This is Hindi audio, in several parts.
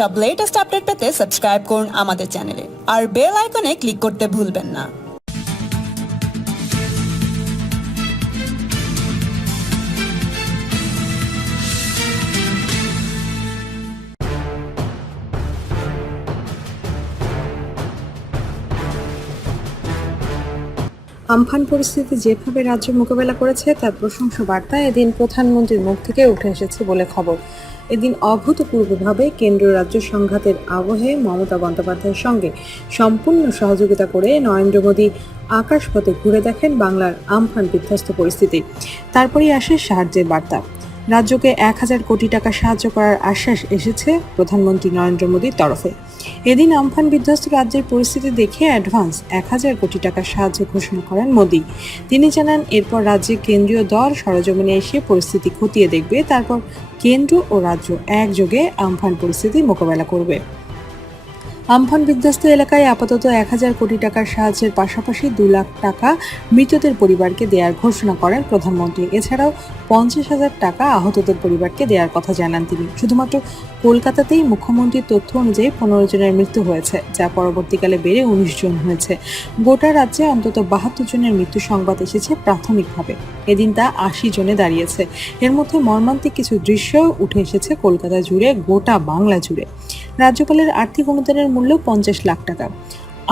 সব লেটেস্ট আপডেট পেতে সাবস্ক্রাইব করুন আমাদের চ্যানেলে আর বেল আইকনে ক্লিক করতে ভুলবেন না। আমফান পরিস্থিতি যেভাবে রাজ্য মোকাবেলা করেছে তার প্রশংসা বার্তা এদিন প্রধানমন্ত্রীর মুখ থেকে উঠে এসেছে বলে খবর। এদিন অভূতপূর্বভাবে কেন্দ্র রাজ্য সংঘাতের আবহে মমতা বন্দ্যোপাধ্যায়ের সঙ্গে সম্পূর্ণ সহযোগিতা করে নরেন্দ্র মোদী আকাশপথে ঘুরে দেখেন বাংলার আমফান বিধ্বস্ত পরিস্থিতি। তারপরেই আসে সাহায্যের বার্তা। রাজ্যকে 1000 কোটি টাকা সাহায্য করার আশ্বাস এসেছে প্রধানমন্ত্রী নরেন্দ্র মোদীর তরফে। এদিন আমফান বিধ্বস্ত রাজ্যের পরিস্থিতি দেখে অ্যাডভান্স 1000 কোটি টাকার সাহায্য ঘোষণা করেন মোদী। তিনি জানান, এরপর রাজ্যে কেন্দ্রীয় দল সরেজমিনে এসে পরিস্থিতি খতিয়ে দেখবে, তারপর কেন্দ্র ও রাজ্য একযোগে আমফান পরিস্থিতি মোকাবেলা করবে। আমফান বিধ্বস্ত এলাকায় আপাতত 1000 কোটি টাকার সাহায্যের পাশাপাশি 2 লাখ টাকা মৃতদের পরিবারকে দেওয়ার ঘোষণা করেন প্রধানমন্ত্রী। এছাড়াও 50,000 টাকা আহতদের পরিবারকে দেওয়ার কথা জানান তিনি। শুধুমাত্র কলকাতাতেই মুখ্যমন্ত্রীর তথ্য অনুযায়ী 15 জনের মৃত্যু হয়েছে, যা পরবর্তীকালে বেড়ে 19 জন হয়েছে। গোটা রাজ্যে অন্তত 72 জনের মৃত্যু সংবাদ এসেছে প্রাথমিকভাবে। এদিন তা 80 জনে দাঁড়িয়েছে। এর মধ্যে মর্মান্তিক কিছু দৃশ্য উঠে এসেছে কলকাতা জুড়ে, গোটা বাংলা জুড়ে। রাজ্যপালের আর্থিক অনুদানের মূল্য 50 লাখ টাকা।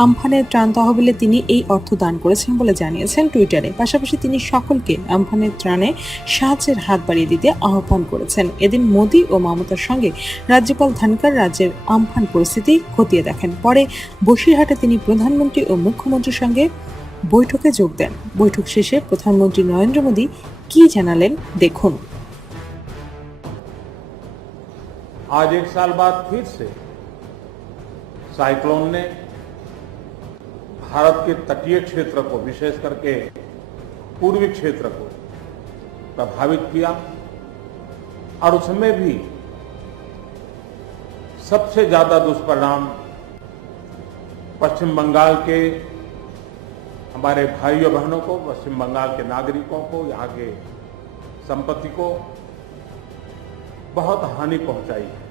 আমফানের ত্রাণ তহবিলে তিনি এই অর্থ দান করেছেন বলে জানিয়েছেন টুইটারে। পাশাপাশি তিনি সকলকে আমফানের ত্রাণে সাহায্যের হাত বাড়িয়ে দিতে আহ্বান করেছেন। এদিন মোদী ও মমতার সঙ্গে রাজ্যপাল ধনকর রাজ্যের আমফান পরিস্থিতি খতিয়ে দেখেন। পরে বসিরহাটে তিনি প্রধানমন্ত্রী ও মুখ্যমন্ত্রীর সঙ্গে বৈঠকে যোগ দেন। বৈঠক শেষে প্রধানমন্ত্রী নরেন্দ্র মোদী কি জানালেন দেখুন। आज 1 साल बाद फिर से साइक्लोन ने भारत के तटीय क्षेत्र को, विशेष करके पूर्वी क्षेत्र को प्रभावित किया और उसमें भी सबसे ज्यादा दुष्परिणाम पश्चिम बंगाल के हमारे भाइयों बहनों को, पश्चिम बंगाल के नागरिकों को, यहाँ के संपत्ति को बहुत हानि पहुंचाई है।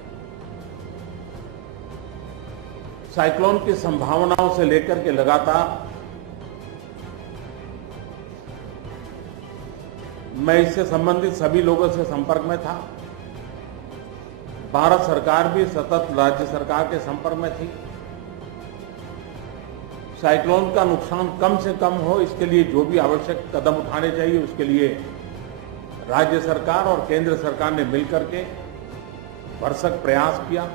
साइक्लोन की संभावनाओं से लेकर के लगातार मैं इससे संबंधित सभी लोगों से संपर्क में था। भारत सरकार भी सतत राज्य सरकार के संपर्क में थी। साइक्लोन का नुकसान कम से कम हो, इसके लिए जो भी आवश्यक कदम उठाने चाहिए उसके लिए राज्य सरकार और केंद्र सरकार ने मिलकर के भरसक प्रयास किया।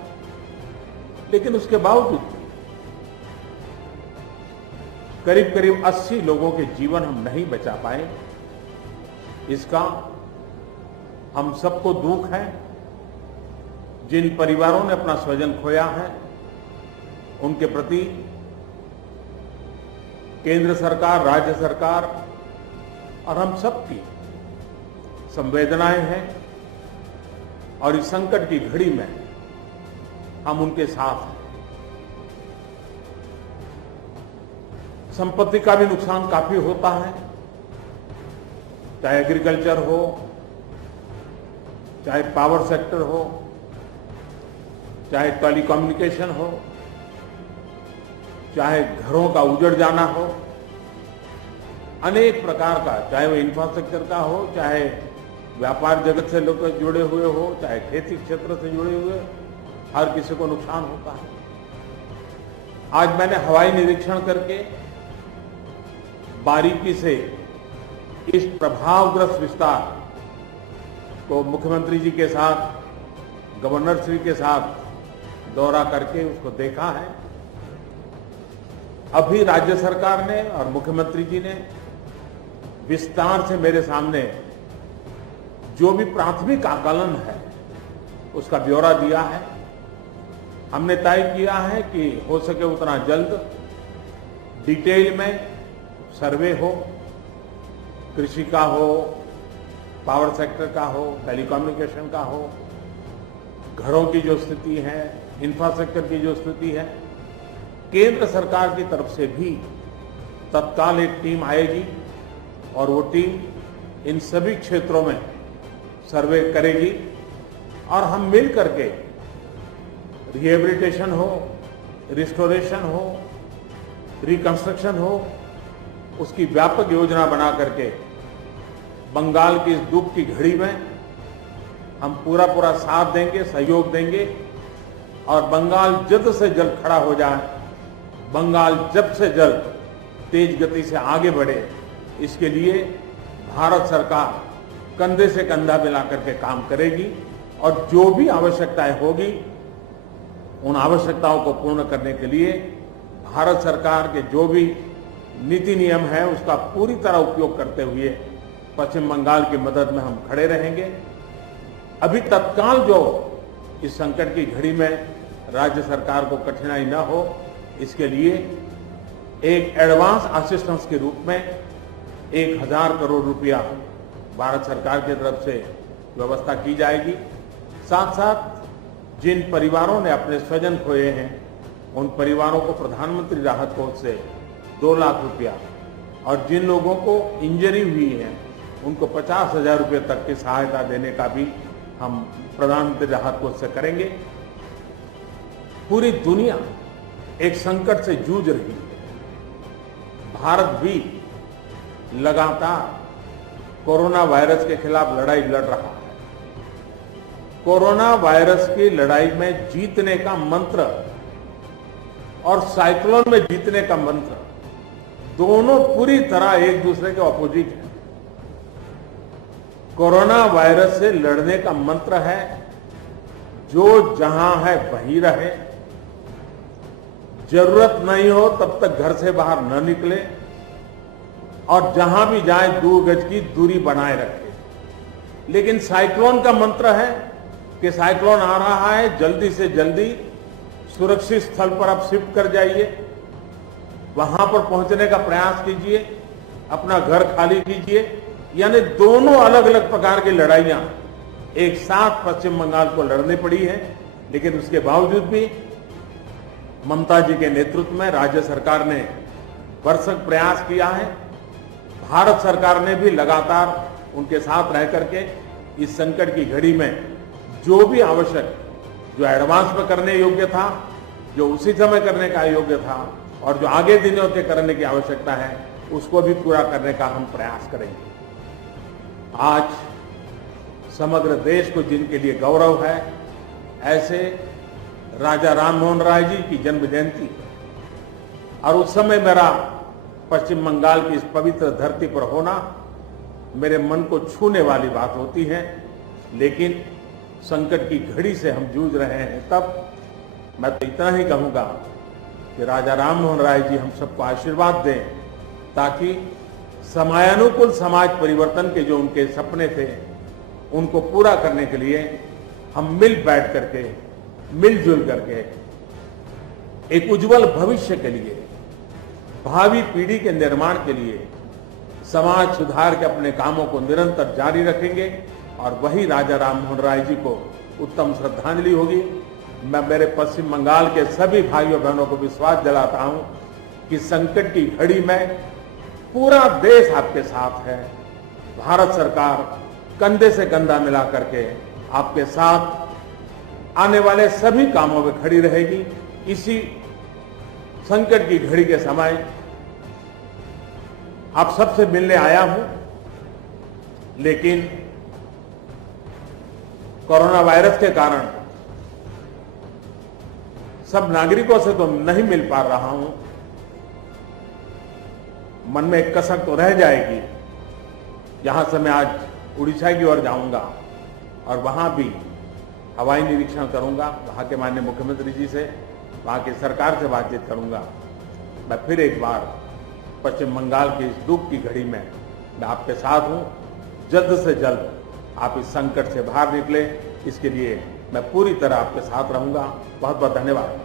लेकिन उसके बावजूद करीब करीब 80 लोगों के जीवन हम नहीं बचा पाए। इसका हम सबको दुख है। जिन परिवारों ने अपना स्वजन खोया है उनके प्रति केंद्र सरकार, राज्य सरकार और हम सबकी संवेदनाएं हैं और इस संकट की घड़ी में हम उनके साथ हैं। संपत्ति का भी नुकसान काफी होता है, चाहे एग्रीकल्चर हो, चाहे पावर सेक्टर हो, चाहे टेलीकम्युनिकेशन हो, चाहे घरों का उजड़ जाना हो, अनेक प्रकार का, चाहे वो इंफ्रास्ट्रक्चर का हो, चाहे व्यापार जगत से लोग जुड़े हुए हो, चाहे खेती क्षेत्र से जुड़े हुए, हर किसी को नुकसान होता है। आज मैंने हवाई निरीक्षण करके बारीकी से इस प्रभावग्रस्त विस्तार को मुख्यमंत्री जी के साथ, गवर्नर श्री के साथ दौरा करके उसको देखा है। अभी राज्य सरकार ने और मुख्यमंत्री जी ने विस्तार से मेरे सामने जो भी प्राथमिक आकलन है उसका ब्यौरा दिया है। हमने तय किया है कि हो सके उतना जल्द डिटेल में सर्वे हो, कृषि का हो, पावर सेक्टर का हो, टेलीकम्युनिकेशन का हो, घरों की जो स्थिति है, इंफ्रास्ट्रक्चर की जो स्थिति है, केंद्र सरकार की तरफ से भी तत्काल एक टीम आएगी और वो टीम इन सभी क्षेत्रों में सर्वे करेगी और हम मिल करके रिहेबिलिटेशन हो, रिस्टोरेशन हो, रिकंस्ट्रक्शन हो, उसकी व्यापक योजना बना करके बंगाल की इस दुख की घड़ी में हम पूरा साथ देंगे, सहयोग देंगे और बंगाल जल्द से जल्द खड़ा हो जाए, बंगाल जल्द से जल्द तेज गति से आगे बढ़े, इसके लिए भारत सरकार कंधे से कंधा मिला करके काम करेगी और जो भी आवश्यकताएं होगी उन आवश्यकताओं को पूर्ण करने के लिए भारत सरकार के जो भी नीति नियम है उसका पूरी तरह उपयोग करते हुए पश्चिम बंगाल की मदद में हम खड़े रहेंगे। अभी तत्काल जो इस संकट की घड़ी में राज्य सरकार को कठिनाई न हो, इसके लिए एक एडवांस असिस्टेंस के रूप में 1000 करोड़ रुपया भारत सरकार की तरफ से व्यवस्था की जाएगी। साथ साथ जिन परिवारों ने अपने स्वजन खोए हैं उन परिवारों को प्रधानमंत्री राहत कोष से 2 लाख रुपया और जिन लोगों को इंजरी हुई है उनको 50,000 रुपये तक की सहायता देने का भी हम प्रधानमंत्री राहत कोष से करेंगे। पूरी दुनिया एक संकट से जूझ रही है, भारत भी लगातार कोरोना वायरस के खिलाफ लड़ाई लड़ रहा है। कोरोना वायरस की लड़ाई में जीतने का मंत्र और साइक्लोन में जीतने का मंत्र दोनों पूरी तरह एक दूसरे के ऑपोजिट है। कोरोना वायरस से लड़ने का मंत्र है जो जहां है वहीं रहे, जरूरत नहीं हो तब तक घर से बाहर न निकले और जहां भी जाए 2 गज की दूरी बनाए रखे। लेकिन साइक्लोन का मंत्र है कि साइक्लोन आ रहा है, जल्दी से जल्दी सुरक्षित स्थल पर आप शिफ्ट कर जाइए, वहां पर पहुंचने का प्रयास कीजिए, अपना घर खाली कीजिए। यानी दोनों अलग अलग प्रकार की लड़ाइयां एक साथ पश्चिम बंगाल को लड़नी पड़ी है। लेकिन उसके बावजूद भी ममता जी के नेतृत्व में राज्य सरकार ने भरसक प्रयास किया है। भारत सरकार ने भी लगातार उनके साथ रह करके इस संकट की घड़ी में जो भी आवश्यक, जो एडवांस में करने योग्य था, जो उसी समय करने का योग्य था और जो आगे दिनों के करने की आवश्यकता है, उसको भी पूरा करने का हम प्रयास करेंगे। आज समग्र देश को जिनके लिए गौरव है, ऐसे राजा राममोहन राय जी की जन्म जयंती और उस समय मेरा पश्चिम बंगाल की इस पवित्र धरती पर होना मेरे मन को छूने वाली बात होती है। लेकिन संकट की घड़ी से हम जूझ रहे हैं, तब मैं तो इतना ही कहूंगा कि राजा राममोहन राय जी हम सबको आशीर्वाद दें ताकि समयानुकूल समाज परिवर्तन के जो उनके सपने थे उनको पूरा करने के लिए हम मिल बैठ करके, मिलजुल करके एक उज्जवल भविष्य के लिए, भावी पीढ़ी के निर्माण के लिए समाज सुधार के अपने कामों को निरंतर जारी रखेंगे और वही राजा राममोहन राय जी को उत्तम श्रद्धांजलि होगी। मैं मेरे पश्चिम बंगाल के सभी भाइयों बहनों को विश्वास दिलाता हूं कि संकट की घड़ी में पूरा देश आपके साथ है। भारत सरकार कंधे से कंधा मिला करके आपके साथ आने वाले सभी कामों में खड़ी रहेगी। इसी संकट की घड़ी के समय आप सबसे मिलने आया हूं, लेकिन कोरोना वायरस के कारण सब नागरिकों से तो नहीं मिल पा रहा हूं। मन में एक कसक तो रह जाएगी। यहां से मैं आज उड़ीसा की ओर जाऊंगा और वहां भी हवाई निरीक्षण करूंगा, वहां के माननीय मुख्यमंत्री जी से, वहां की सरकार से बातचीत करूंगा। मैं फिर एक बार पश्चिम बंगाल की इस दुख की घड़ी में मैं आपके साथ हूं। जल्द से जल्द आप इस संकट से बाहर निकले, इसके लिए मैं पूरी तरह आपके साथ रहूंगा। बहुत बहुत धन्यवाद।